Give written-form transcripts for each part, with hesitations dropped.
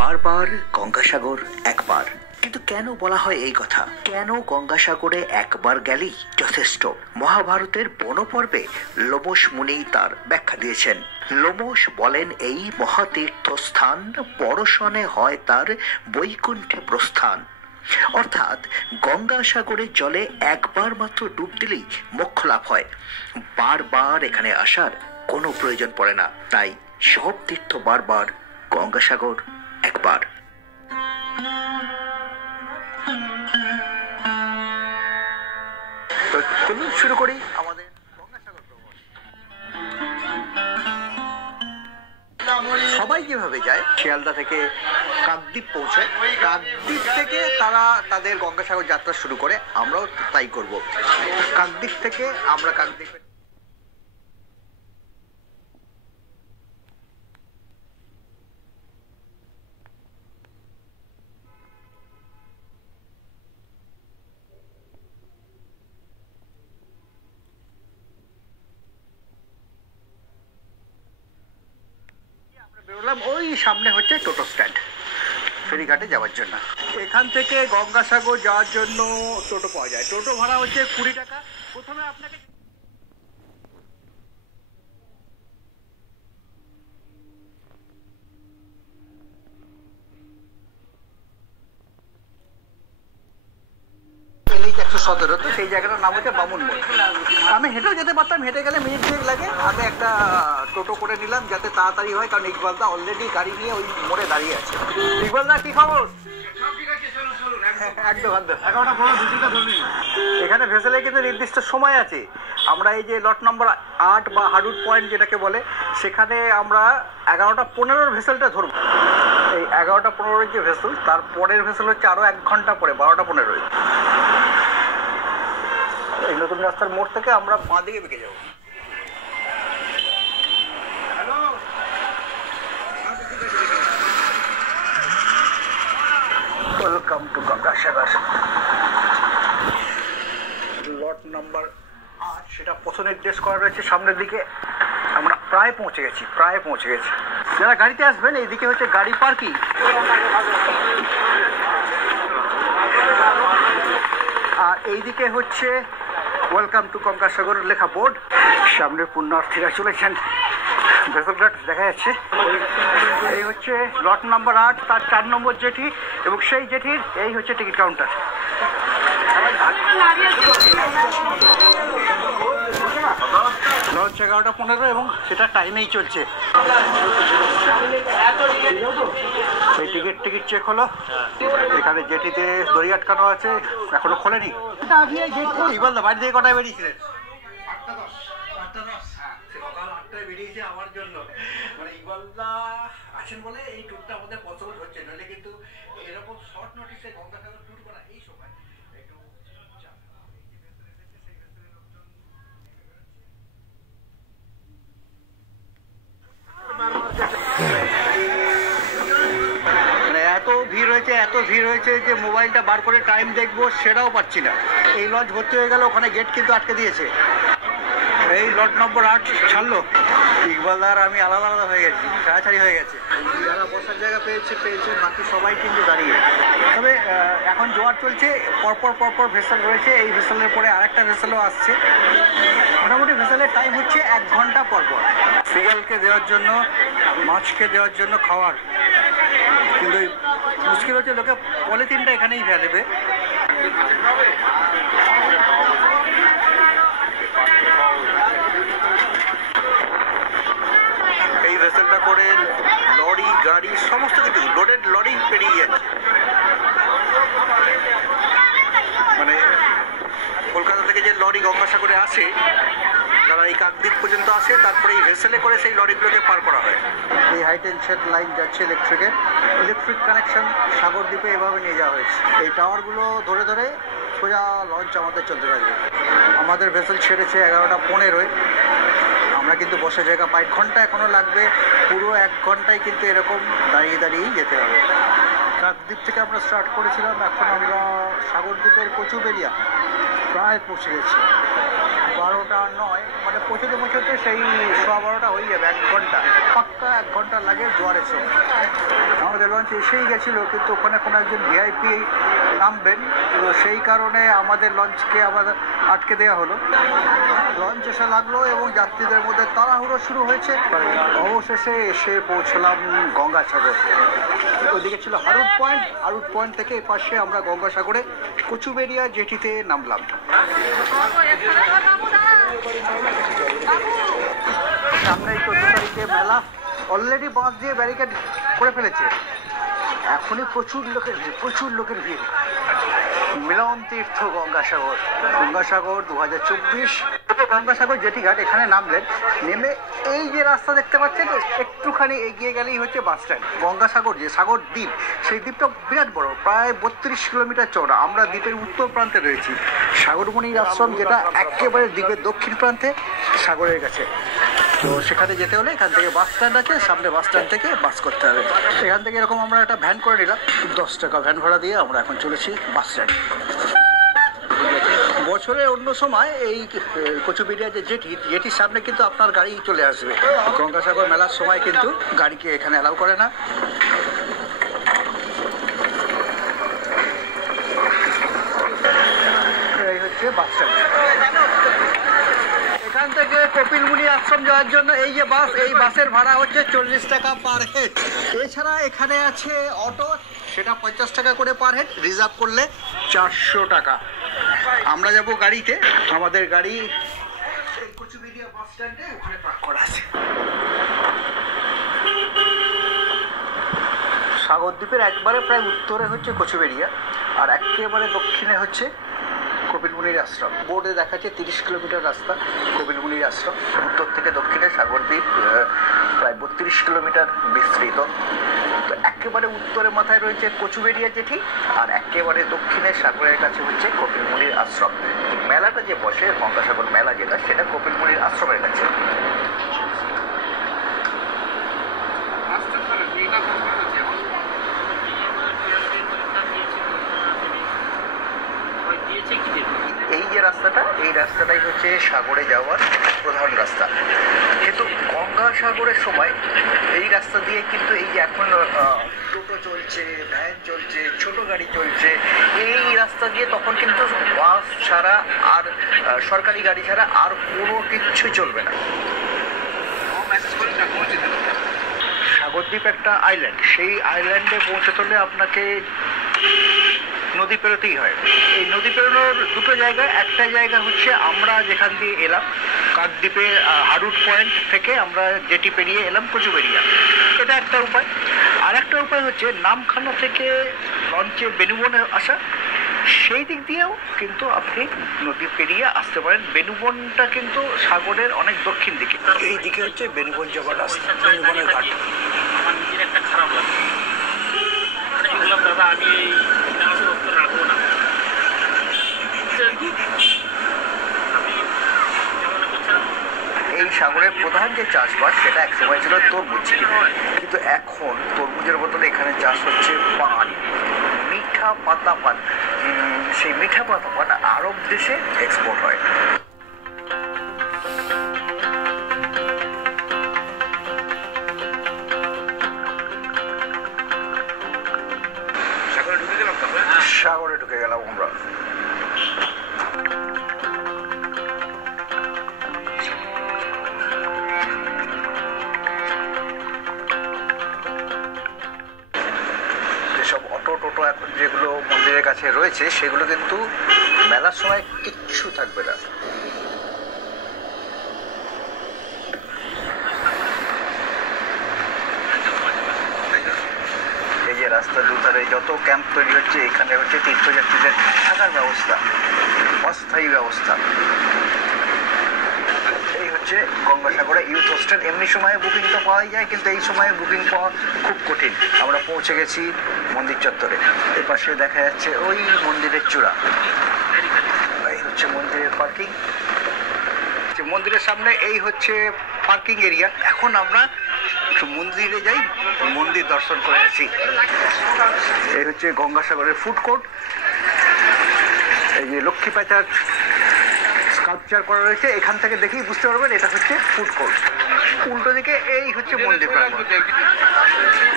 বারবার গঙ্গাসাগর একবার, কিন্তু কেন বলা হয় এই কথা? কেন গঙ্গাসাগরে একবার গেলেই যথেষ্ট? মহাভারতের বনপর্বে লোমশ মুনি তার ব্যাখ্যা দিয়েছেন। লোমশ বলেন, এই মহাতীর্থ স্থান পরশনে হয় তার বৈকুণ্ঠে প্রস্থান। অর্থাৎ গঙ্গাসাগরের জলে একবার মাত্র ডুব দিলেই মোক্ষ লাভ হয়। বারবার এখানে আসার কোনো প্রয়োজন পড়ে না। তাই সব তীর্থ বারবার, গঙ্গাসাগর একবার। তো চলুন শুরু করি আমাদের গঙ্গাসাগর ভ্রমণ। সবাই যেভাবে যায়, শিয়ালদা থেকে কাকদ্বীপ পৌঁছে, কাকদ্বীপ থেকে তারা তাদের গঙ্গাসাগর যাত্রা শুরু করে, আমরাও তাই করব। কাকদ্বীপ থেকে আমরা কাকদ্বীপে বেরোলাম। ওই সামনে হচ্ছে টোটো স্ট্যান্ড, ফেরিঘাটে যাওয়ার জন্য। এখান থেকে গঙ্গাসাগর যাওয়ার জন্য টোটো পাওয়া যায়। টোটো ভাড়া হচ্ছে 20 টাকা। প্রথমে আপনাকে NH-117, তো সেই জায়গাটার নাম হচ্ছে বামুন মোড়। আমি হেঁটেও যেতে পারতাম, হেঁটে গেলে মিনিট 2 লাগে। আমি একটা টোটো করে নিলাম যাতে তাড়াতাড়ি হয়, কারণ ইকবালদা অলরেডি গাড়ি নিয়ে ওই মোড়ে দাঁড়িয়ে আছে। ইকবালদা, কি খবর? একদম একদম। এখানে ভেসেলে কিন্তু নির্দিষ্ট সময় আছে। আমরা এই যে লট নম্বর 8 বা হাডুট পয়েন্ট যেটাকে বলে, সেখানে আমরা 11টা 15 ভেসেলটা ধরবো। এই 11টা 15 যে ভেসেল, তার পরের ভেসেল হচ্ছে আরো 1 ঘন্টা পরে, 12টা 15। এই নতুন রাস্তার মোড় থেকে আমরা বাঁ দিকে বেঁকে যাবো। Welcome to Gangasagar. Lot number 8, সেটা পথ নির্দেশ করা রয়েছে সামনের দিকে। আমরা প্রায় পৌঁছে গেছি। যারা গাড়িতে আসবেন, এইদিকে হচ্ছে গাড়ি পার্কিং। আর এইদিকে হচ্ছে ওয়েলকাম টু গঙ্গাসাগর লেখা বোর্ড। সামনে পুণ্যার্থীরা চলেছেন, ভেসেলঘাট দেখা যাচ্ছে। এই হচ্ছে লট নাম্বার 8, তার 4 নম্বর জেটি, এবং সেই জেটির এই হচ্ছে টিকিট কাউন্টার। লঞ্চ 11টা 15 এবং সেটা টাইমেই চলছে। এই টিকিট চেক হলো। এখানে জেটিতে দড়ি আটকানো আছে, এখনো খোলেনি। ইকবালদা বাড়ি থেকে কটায় বেরিয়েছিলেন? 8:10। সকাল 8টায় বেরিয়েছে আমার জন্য। মানে ইকবালদা আছেন বলে এই ট্যুরটা আমাদের পসিবল হচ্ছে, নাহলে কিন্তু এরকম শর্ট নোটিসে গঙ্গাসাগর ট্যুর করা এই সময় একটু মানে এত ভিড় হয়েছে যে মোবাইলটা বার করে টাইম দেখবো সেটাও পাচ্ছি না। এই লঞ্চ ভর্তি হয়ে গেল, ওখানে গেট কিন্তু আটকে দিয়েছে। এই লট নম্বর 8 ছাড়লো। ইকবালদার আমি আলাদা হয়ে গেছি, ছাড়াছাড়ি হয়ে গেছে। যারা বসার জায়গা পেয়েছে, বাকি সবাই কিন্তু দাঁড়িয়ে। তবে এখন জোয়ার চলছে, পরপর ভেসেল রয়েছে। এই ভেসেলের পরে আরেকটা ভেসেলও আসছে। মোটামুটি ভেসেলের টাইম হচ্ছে 1 ঘন্টা পরপর। সিগালকে দেওয়ার জন্য, মাছকে দেওয়ার জন্য খাওয়ার। কিন্তু মুশকিল হচ্ছে লোকে পলিথিনটা এখানেই ফেলবে। এই ভেসেলটা করে লরি, গাড়ি, সমস্ত কিছু লোডেড লরি পেরিয়ে যাচ্ছে। মানে কলকাতা থেকে যে লরি গঙ্গাসাগরে আসে, তারা এই কাকদ্বীপ পর্যন্ত আসে, তারপরে এই ভেসেলে করে সেই লরিগুলোকে পার করা হয়। এই হাই টেনশন লাইন যাচ্ছে ইলেকট্রিক কানেকশন সাগরদ্বীপে এভাবে নিয়ে যাওয়া হয়েছে। এই টাওয়ারগুলো ধরে সোজা লঞ্চ আমাদের চলতে থাকবে। আমাদের ভেসেল ছেড়েছে 11টা 15। আমরা কিন্তু বসার জায়গা 5 ঘন্টা এখনো লাগবে। পুরো 1 ঘন্টায় কিন্তু এরকম দাঁড়িয়েই যেতে হবে। কাকদ্বীপ থেকে আমরা স্টার্ট করেছিলাম, এখন আমরা সাগরদ্বীপের কচুবেলিয়া প্রায় পৌঁছে গেছি। 12টা 9 মানে পৌঁছতে পৌঁছতে সেই 12:15 হয়ে যাবে, 1 ঘন্টা পাক্কা, 1 ঘন্টা লাগে জোয়ারের সময়। আমাদের লঞ্চ এসেই গেছিলো, কিন্তু ওখানে কোনো একজন ভিআইপি নামবেন, তো সেই কারণে আমাদের লঞ্চকে আবার আটকে দেওয়া হলো। লঞ্চ এসে লাগলো এবং যাত্রীদের মধ্যে তাড়াহুড়ো শুরু হয়েছে। অবশেষে এসে পৌঁছলাম গঙ্গাসাগর। ওইদিকে ছিল হারুট পয়েন্ট, হারুট পয়েন্ট থেকে এই পাশে আমরা গঙ্গাসাগরে কচুবেড়িয়া জেটিতে নামলাম। সামনে 14 তারিখে মেলা, অলরেডি বাঁশ দিয়ে ব্যারিকেড করে ফেলেছে। এখনই প্রচুর লোকের ভিড়। মিলন তীর্থ গঙ্গাসাগর 2024। গঙ্গাসাগর জেটি ঘাট, এখানে নামলেন, নেমে এই যে রাস্তা দেখতে পাচ্ছেন, একটুখানি এগিয়ে গেলেই হচ্ছে বাস স্ট্যান্ড। গঙ্গাসাগর যে সাগর দ্বীপ, সেই দ্বীপটা বিরাট বড়, প্রায় 32 কিলোমিটার চওড়া। আমরা দ্বীপের উত্তর প্রান্তে রয়েছি, সাগরমণির আশ্রম যেটা একেবারে দ্বীপের দক্ষিণ প্রান্তে সাগরের কাছে। তো সেখানে যেতে হলে এখান থেকে বাস স্ট্যান্ড আছে, সামনে বাস স্ট্যান্ড থেকে বাস করতে হবে। এখান থেকে এরকম আমরা একটা ভ্যান করে নিলাম, 10 টাকা ভ্যান ভাড়া দিয়ে আমরা এখন চলেছি বাস স্ট্যান্ড। বছরের অন্য সময় এই কচুবেড়িয়া যে জেটির সামনে কিন্তু আপনার গাড়ি চলে আসবে। গঙ্গাসাগর মেলার সময় কিন্তু গাড়িকে এখানে অ্যালাউ করে না। এই হচ্ছে বাস স্ট্যান্ড। এখান থেকে কপিলমুনি আশ্রম যাওয়ার জন্য এই যে বাস, এই বাসের ভাড়া হচ্ছে 40 টাকা পার হেড। এছাড়া এখানে আছে অটো, সেটা 50 টাকা করে পার হেড, রিজার্ভ করলে 400 টাকা। আমরা যাব গাড়িতে, আমাদের গাড়ি এই কচুবেড়িয়া বাস স্ট্যান্ডে ওখানে পার্ক করা আছে। সাগরদ্বীপের একবারে প্রায় উত্তরে হচ্ছে কচুবেড়িয়া, আর একেবারে দক্ষিণে হচ্ছে কপিলমুনির আশ্রম। বোর্ডে দেখাচ্ছে 30 কিলোমিটার রাস্তা কপিলমুনির আশ্রম। উত্তর থেকে দক্ষিণে সাগরদ্বীপ প্রায় 32 কিলোমিটার বিস্তৃত। তো একেবারে উত্তরে মাথায় রয়েছে কচুবেড়িয়া জেটি, আর একেবারে দক্ষিণে সাগরের কাছে হচ্ছে কপিলমুনির আশ্রম। মেলাটা যে বসে, গঙ্গাসাগর মেলা যেটা, সেটা কপিলমুনির আশ্রমের কাছে। এই যে রাস্তাটা, এই রাস্তাটাই হচ্ছে সাগরে যাওয়ার প্রধান রাস্তা। কিন্তু গঙ্গাসাগরের সময় এই রাস্তা দিয়ে কিন্তু এই যে এখন টোটো চলছে, ভ্যান চলছে, ছোট গাড়ি চলছে, এই রাস্তা দিয়ে তখন কিন্তু বাস ছাড়া আর সরকারি গাড়ি ছাড়া আর কোনো কিচ্ছু চলবে না। সাগরদ্বীপ একটা আইল্যান্ড, সেই আইল্যান্ডে পৌঁছতে হলে আপনাকে নদী পেরোতেই হয়। এই নদী পেরোনোর দুটো জায়গা, একটা জায়গা হচ্ছে আমরা যেখান দিয়ে এলাম কাকদ্বীপে, হারুট পয়েন্ট থেকে আমরা জেটি পেরিয়ে এলাম কচুবেড়িয়া, এটা একটা উপায়। আর একটা উপায় হচ্ছে নামখানা থেকে লঞ্চে বেনুবনে আসা, সেই দিক দিয়েও কিন্তু আপনি নদী পেরিয়ে আসতে পারেন। বেনুবনটা কিন্তু সাগরের অনেক দক্ষিণ দিকে, এই দিকে হচ্ছে বেনুবন যাওয়ার রাস্তা, বেনুবনের ঘাট। আমার নিজের একটা খারাপ লাগে, বললাম দাদা আমি রাখবো না, এই সাগরের প্রধান যে চাষবাস সেটা এক সময় ছিল তরমুজ, কিন্তু এখন তরমুজের বদলে এখানে চাষ হচ্ছে পান, মিঠা পাতা পান। সেই মিঠা পাতা পান আরব দেশে এক্সপোর্ট হয়। সাগরে ঢুকে গেলাম আমরা। যেসব অটো টোটো এখন যেগুলো মন্দিরের কাছে রয়েছে, সেগুলো কিন্তু মেলার সময় কিচ্ছু থাকবে না। রাস্তা দুধারে যত ক্যাম্প তৈরি হচ্ছে, এখানে হচ্ছে তীর্থযাত্রীদের থাকার ব্যবস্থা, অস্থায়ী ব্যবস্থা। এই হচ্ছে গঙ্গাসাগরে ইউথ হোস্টেল। এমনি সময়ে বুকিং তো পাওয়াই যায়, কিন্তু এই সময়ে বুকিং পাওয়া খুব কঠিন। আমরা পৌঁছে গেছি মন্দির চত্বরে। এর পাশে দেখা যাচ্ছে ওই মন্দিরের চূড়া, এই হচ্ছে মন্দিরের পার্কিং। মন্দিরের সামনে এই হচ্ছে পার্কিং এরিয়া। এখন আমরা মন্দিরে যাই, মন্দির দর্শন করে আসি। এই হচ্ছে গঙ্গাসাগরের ফুড কোর্ট। এই যে লক্ষ্মী প্যাঁচার স্কাল্পচার করা রয়েছে। এখান থেকে দেখেই বুঝতে পারবেন এটা হচ্ছে ফুড কোর্ট। উল্টো দিকে এই হচ্ছে মন্দির প্রাঙ্গণ।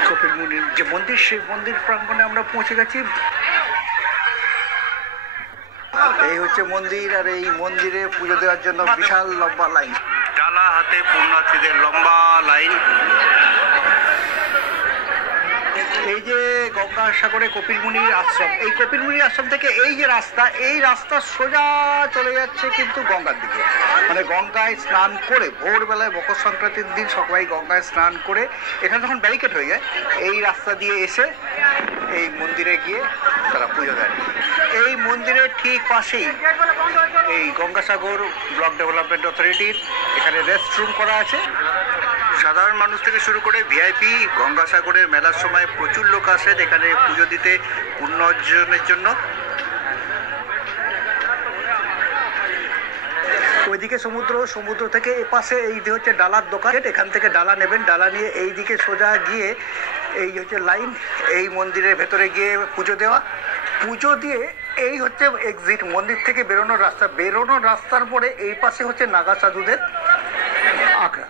কপিল মুনির যে মন্দির, সেই মন্দির প্রাঙ্গণে আমরা পৌঁছে গেছি। এই হচ্ছে মন্দির, আর এই মন্দিরে পুজো দেওয়ার জন্য বিশাল লম্বা লাইন, ডালা হাতে পুণ্যার্থীদের লম্বা লাইন। এই যে গঙ্গাসাগরে কপিলমুনির আশ্রম, এই কপিলমুনির আশ্রম থেকে এই যে রাস্তা, এই রাস্তা সোজা চলে যাচ্ছে কিন্তু গঙ্গার দিকে। মানে গঙ্গায় স্নান করে ভোরবেলায় মকর সংক্রান্তির দিন সবাই গঙ্গায় স্নান করে এখানে যখন ব্যারিকেড হয়ে যায়, এই রাস্তা দিয়ে এসে এই মন্দিরে গিয়ে তারা পুজো দেন। এই মন্দিরের ঠিক পাশেই এই গঙ্গাসাগর ব্লক ডেভেলপমেন্ট অথরিটির এখানে রেস্টরুম করা আছে। সাধারণ মানুষ থেকে শুরু করে ভিআইপি গঙ্গাসাগরের মেলার সময় প্রচুর লোক আসেন এখানে পুজো দিতে পুণ্য অর্জনের জন্য। ওইদিকে সমুদ্র, সমুদ্র থেকে এপাশে এই হচ্ছে ডালার দোকান। এখান থেকে ডালা নেবেন, ডালা নিয়ে এই দিকে সোজা গিয়ে এই হচ্ছে লাইন, এই মন্দিরের ভেতরে গিয়ে পুজো দেওয়া। পুজো দিয়ে এই হচ্ছে এক্সিট, মন্দির থেকে বেরোনোর রাস্তা। বেরোনোর রাস্তার পরে এই পাশে হচ্ছে নাগা সাধুদের আখড়া।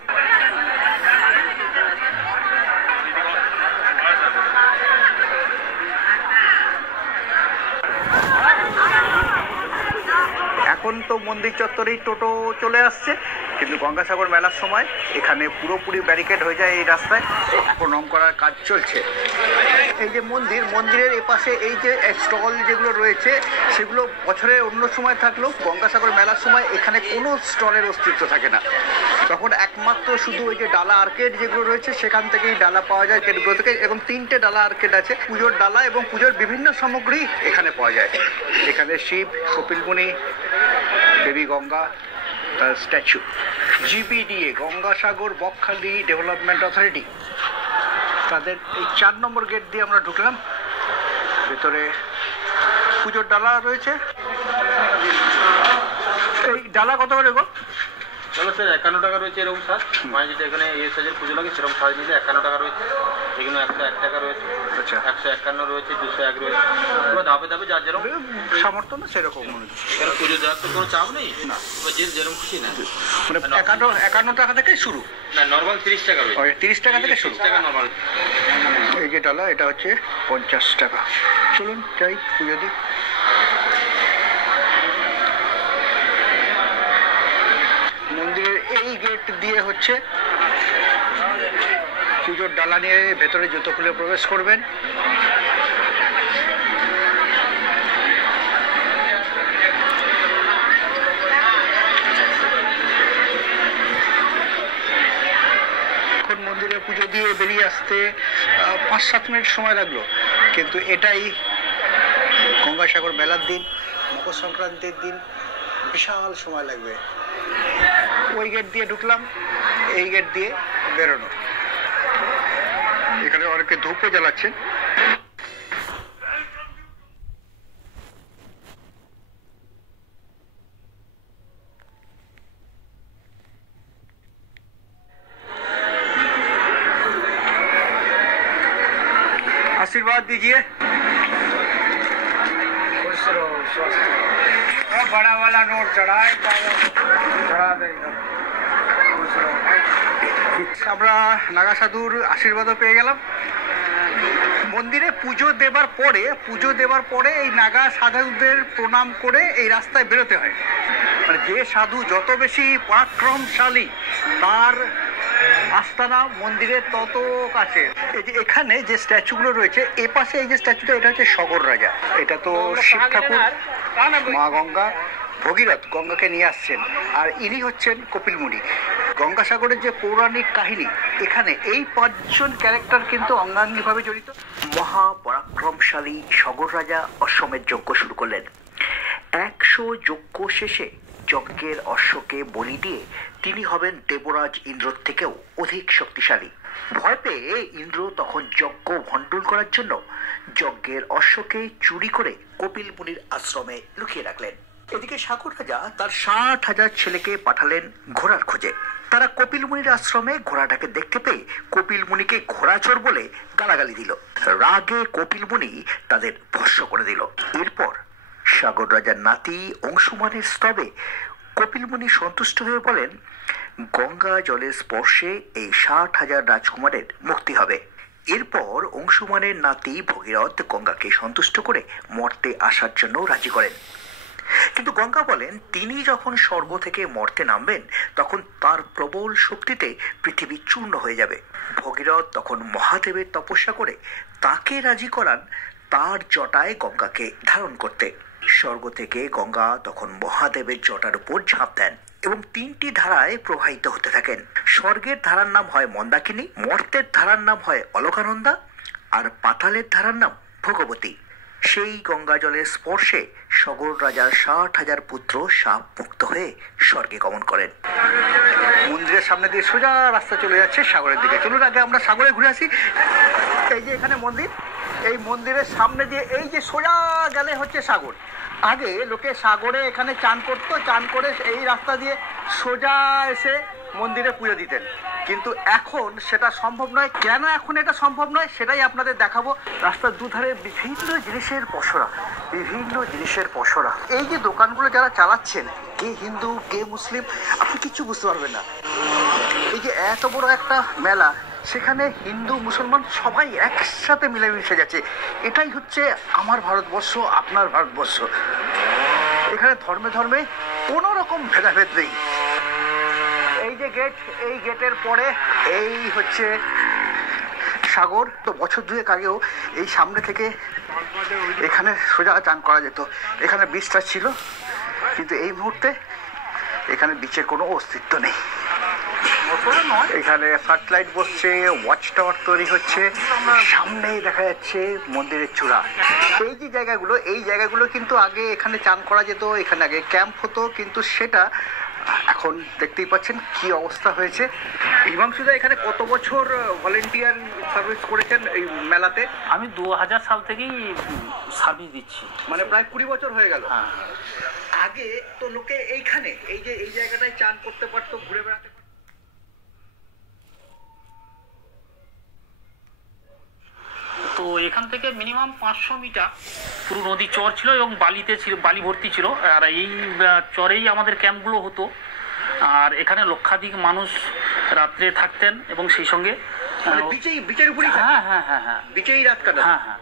এখন তো মন্দির চত্বরেই টোটো চলে আসছে, কিন্তু গঙ্গাসাগর মেলার সময় এখানে পুরোপুরি ব্যারিকেড হয়ে যায় এই রাস্তায়। প্রণাম করার কাজ চলছে। এই যে মন্দির, মন্দিরের এপাশে এই যে স্টল যেগুলো রয়েছে সেগুলো বছরের অন্য সময় থাকলেও গঙ্গাসাগর মেলার সময় এখানে কোনো স্টলের অস্তিত্ব থাকে না। তখন একমাত্র শুধু ওই যে ডালা আর্কেড যেগুলো রয়েছে সেখান থেকেই ডালা পাওয়া যায় কেটগুলো থেকে। এবং 3টে ডালা আর্কেড আছে, পুজোর ডালা এবং পুজোর বিভিন্ন সামগ্রী এখানে পাওয়া যায়। এখানে শিব, কপিলমুনি, দেবী গঙ্গা, তার statue. GPDA Gangasagar Bakkhali development authority, তাদের এই 4 নম্বর গেট দিয়ে আমরা ঢুকলাম। ভেতরে পুজোর ডালা রয়েছে। এই ডালা কত করে গো? চলো স্যার 51 টাকা রয়েছে এরকম সাজ। মানে যেটা এখানে এই সাইজের পুজো লাগে সেরকম সাজ নিলে 51 টাকা রয়েছে। এগুলো 101 টাকা রয়েছে। আচ্ছা, 151 রয়েছে, 201 রয়েছে। এবার ধাপে ধাপে যার যেরকম সামর্থ্য না সেরকম মনে হচ্ছে। কেন পুজো দেওয়ার তো কোনো চাপ নেই না, যে যেরকম খুশি না। মানে 51 টাকা থেকেই শুরু না, নর্মাল 30 টাকা রয়েছে। 30 টাকা থেকে শুরু। 30 টাকা নর্মাল। এই যে ডালা, এটা হচ্ছে 50 টাকা। চলুন যাই পুজো দিই। মন্দিরের এই গেট দিয়ে হচ্ছে পুজোর ডালা নিয়ে ভেতরে জুতো খুলে প্রবেশ করবেন। এখন মন্দিরে পুজো দিয়ে বেরিয়ে আসতে 5-7 মিনিট সময় লাগলো, কিন্তু এটাই গঙ্গাসাগর মেলার দিন, মকর সংক্রান্তির দিন বিশাল সময় লাগবে। ওই গেট দিয়ে ঢুকলাম, এই গেট দিয়ে বেরোনো। এখানে অনেকে ধূপও জ্বালাচ্ছেন। आशीर्वाद दीजिए। बड़ा वाला नोट चढ़ाए, चढ़ा देगा। আমরা নাগা সাধুর আশীর্বাদও পেয়ে গেলাম। মন্দিরে পুজো দেবার পরে এই নাগা সাধুদের প্রণাম করে এই রাস্তায় বেরোতে হয়। মানে যে সাধু যত বেশি পরাক্রমশালী তার আস্তানা মন্দিরের তত কাছে। এই যে এখানে যে স্ট্যাচুগুলো রয়েছে, এপাশে এই যে স্ট্যাচুটা, এটা হচ্ছে সগর রাজা। এটা তো শিব ঠাকুর, মা গঙ্গা, ভগীরথ গঙ্গাকে নিয়ে আসছেন, আর ইনি হচ্ছেন কপিলমুনি। গঙ্গাসাগরের যে পৌরাণিক কাহিনী, এখানে এই 5 জন ক্যারেক্টার কিন্তু অঙ্গাঙ্গিভাবে জড়িত। মহাপরাক্রমশালী সগর রাজা অশ্বমেধ যজ্ঞ শুরু করলেন। 100 যজ্ঞ শেষে যজ্ঞের অশ্বকে বলি দিয়ে তিনি হবেন দেবরাজ ইন্দ্রর থেকেও অধিক শক্তিশালী। ভয় পেয়ে ইন্দ্র তখন যজ্ঞ ভণ্ডুল করার জন্য যজ্ঞের অশ্বকে চুরি করে কপিল মুনির আশ্রমে লুকিয়ে রাখলেন। এদিকে সাগর রাজা তার 60,000 ছেলেকে পাঠালেন ঘোড়ার খোঁজে। তারা কপিল মুনির আশ্রমে ঘোড়াটাকে দেখতে পেয়ে কপিল মুনিকে ঘোড়াচোর বলে গালাগালি দিল। রাগে কপিল মুনি তাদের ভস্ম করে দিল। এরপর সাগর রাজার নাতি অংশুমানের স্তবে কপিল মুনি সন্তুষ্ট হয়ে বলেন, গঙ্গা জলের স্পর্শে এই 60,000 রাজকুমারের মুক্তি হবে। এরপর অংশুমানের নাতি ভগীরথ গঙ্গাকে সন্তুষ্ট করে মর্তে আসার জন্য রাজি করেন। কিন্তু গঙ্গা বলেন, তিনি যখন স্বর্গ থেকে মর্তে নামবেন তখন তার প্রবল শক্তিতে পৃথিবী চূর্ণ হয়ে যাবে। ভগীরথ তখন মহাদেবের তপস্যা করে তাকে রাজি করান তার জটায় গঙ্গাকে ধারণ করতে। স্বর্গ থেকে গঙ্গা তখন মহাদেবের জটার উপর ঝাঁপ দেন এবং 3টি ধারায় প্রবাহিত হতে থাকেন। স্বর্গের ধারার নাম হয় মন্দাকিনী, মর্তের ধারার নাম হয় অলকানন্দা, আর পাতালের ধারার নাম ভগবতী। সেই গঙ্গা জলের স্পর্শে সগর রাজার 60,000 পুত্র শাপ মুক্ত হয়ে স্বর্গে গমন করেন। মন্দিরের সামনে দিয়ে সোজা রাস্তা চলে যাচ্ছে সাগরের দিকে। চলুন আগে আমরা সাগরে ঘুরে আসি। এই যে এখানে মন্দির, এই মন্দিরের সামনে দিয়ে এই যে সোজা গেলে হচ্ছে সাগর। আগে লোকে সাগরে এখানে চান করতো, চান করে এই রাস্তা দিয়ে সোজা এসে মন্দিরে পুজো দিতেন। কিন্তু এখন সেটা সম্ভব নয়। কেন এখন এটা সম্ভব নয় সেটাই আপনাদের দেখাবো। রাস্তার দুধারে বিভিন্ন জিনিসের পসরা, বিভিন্ন জিনিসের পসরা। এই যে দোকানগুলো যারা চালাচ্ছেন, কে হিন্দু কে মুসলিম আপনি কিচ্ছু বুঝতে পারবেন না। এই যে এত বড় একটা মেলা, সেখানে হিন্দু মুসলমান সবাই একসাথে মিলেমিশে গেছে। এটাই হচ্ছে আমার ভারতবর্ষ, আপনার ভারতবর্ষ। এখানে ধর্মে ধর্মে কোনো রকম ভেদাভেদ নেই। এই যে গেট, এই গেটের পরে এই হচ্ছে সাগর। তো বছর 2 আগেও এই সামনে থেকে এখানে সোজা চান করা যেত। এখানে বিচটা ছিল, কিন্তু এই মুহূর্তে এখানে বিচের কোনো অস্তিত্ব নেই। এখানে সার্চলাইট বসছে, ওয়াচ টাওয়ার তৈরি হচ্ছে, সামনেই দেখা যাচ্ছে মন্দিরের চূড়া। এই যে জায়গাগুলো, এই জায়গাগুলো কিন্তু আগে এখানে চান করা যেত, এখানে আগে ক্যাম্প হতো, কিন্তু সেটা এখন দেখতেই পাচ্ছেন কি অবস্থা হয়েছে। হিমাংশুদা এখানে কত বছর ভলেন্টিয়ার সার্ভিস করেছেন এই মেলাতে? আমি 2000 সাল থেকেই সার্ভিস দিচ্ছি, মানে প্রায় 20 বছর হয়ে গেল। হ্যাঁ। আগে তো লোকে এইখানে এই যে এই জায়গাটায় চান করতে পারতো, ঘুরে বেড়াতে পারতো। তো এখান থেকে মিনিমাম 500 মিটার পুরো নদী চর ছিল এবং বালিতে ছিল, বালি ভর্তি ছিল। আর এই চরেই আমাদের ক্যাম্পগুলো হতো। আর এখানে লক্ষাধিক মানুষ রাত্রে থাকতেন এবং সেই সঙ্গে বিচের উপরই? হ্যাঁ হ্যাঁ হ্যাঁ হ্যাঁ, বিচেই রাত কাটাতেন? হ্যাঁ হ্যাঁ।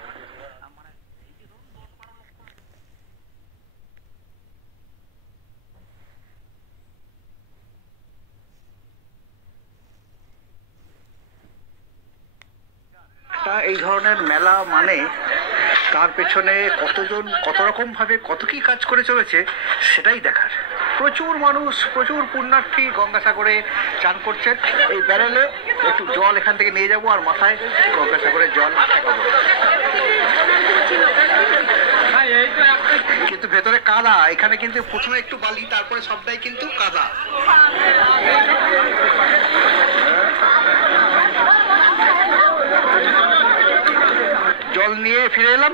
এই ধরনের মেলা মানে তার পেছনে কতজন কত রকম ভাবে কত কি কাজ করে চলেছে সেটাই দেখার। প্রচুর মানুষ, প্রচুর পুণ্যার্থী গঙ্গাসাগরে চান করছেন। এই ব্যারেলে একটু জল এখান থেকে নিয়ে যাবো আর মাথায় গঙ্গাসাগরের জল ঠেকাবো। কিন্তু ভেতরে কাদা। এখানে কিন্তু প্রথমে একটু বালি, তারপরে সবটাই কিন্তু কাদা। জল নিয়ে ফিরে এলাম।